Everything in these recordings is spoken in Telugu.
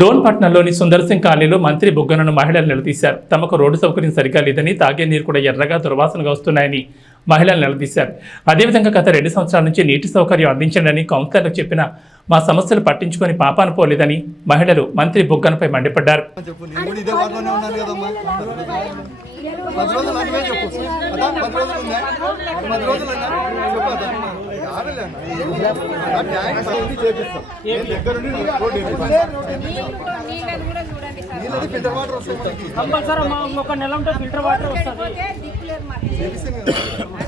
డోన్పట్నంలోని సుందరసింగ్ కాలనీలో మంత్రి బుగ్గనను మహిళలు నిలదీశారు తమకు రోడ్డు సౌకర్యం సరిగా లేదని తాగే నీరు కూడా ఎర్రగా దుర్వాసనగా వస్తున్నాయని మహిళలు నిలదీశారు అదేవిధంగా గత రెండు సంవత్సరాల నుంచి నీటి సౌకర్యం అందించండి అని కౌన్సిలర్లకు చెప్పినా మా సమస్యలు పట్టించుకొని పాపాను పోలేదని మహిళలు మంత్రి బుగ్గనపై మండిపడ్డారు ఫిల్టర్ వాటర్ ఫిల్టర్ వాటర్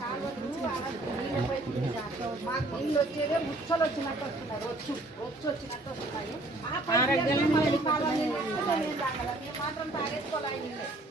मात्र बुझलक रोजिसि रोजुच मात्रै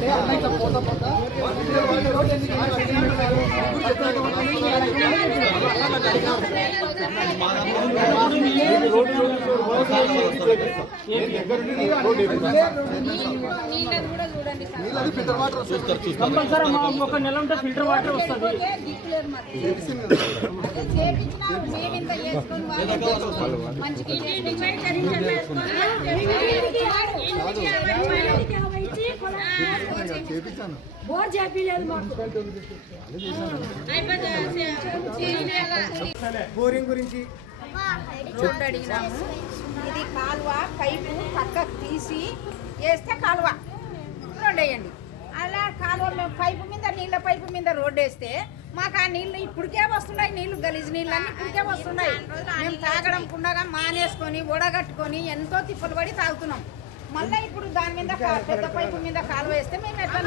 నేను మీకు పోతా పొందండి రోడ్ ఎండికిస్తారు గుడ్ చటక వనని అలా కనబడదు అలా కనబడదు నీ నిలది కూడా చూడండి సార్ నీ నిలది ఫిల్టర్ వాటర్ వస్తుంది సంపన్ సార్ ఒక నిల ఉంట ఫిల్టర్ వాటర్ వస్తుంది డిక్లయర్ మాత్రం చేపిచా రేడింగ్ దా తీసుకొని మంచి నీటిని చర్ించి చేసుకొని బోరింగ్ గురించి రోడ్డు అడిగినాము ఇది కాలువ పైపు పక్క తీసి వేస్తే కాలువ రోడ్డు వేయండి అలా కాలువ పైపు మీద నీళ్ళ పైపు మీద రోడ్డు వేస్తే మాకు ఆ నీళ్ళు ఇప్పటికే వస్తున్నాయి నీళ్ళు గలీజు నీళ్ళు అన్ని వస్తున్నాయి మేము తాగడం కుండగా మానేసుకొని ఓడగట్టుకొని ఎంతో తిప్పలు పడి తాగుతున్నాం మళ్ళీ ఇప్పుడు దాని మీద పెద్ద పైపు మీద కాలు వేస్తే మేము ఎట్లా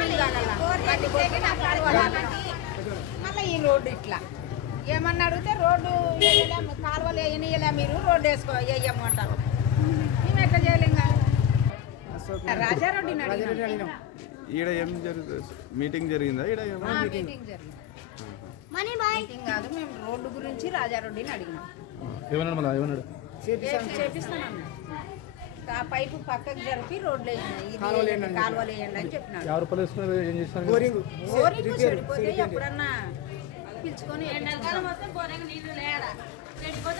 మళ్ళీ ఈ రోడ్డు ఇట్లా ఏమన్నా అడిగితే రోడ్డు వేయలేము కాలువలు వేయనియలే మీరు రోడ్డు వేసుకో వేయము అంటారు మేము ఎట్లా చేయలేం మీటింగ్ మేము రోడ్డు గురించి రాజారెడ్డిని అడిగినా చేపిస్తాను ఆ పైపు పక్కకు జరిపి రోడ్లు వేయండి అని చెప్పినా ఎప్పుడన్నా పిలుచుకొని ఎండాకాలం మొత్తం నీళ్ళు లేడా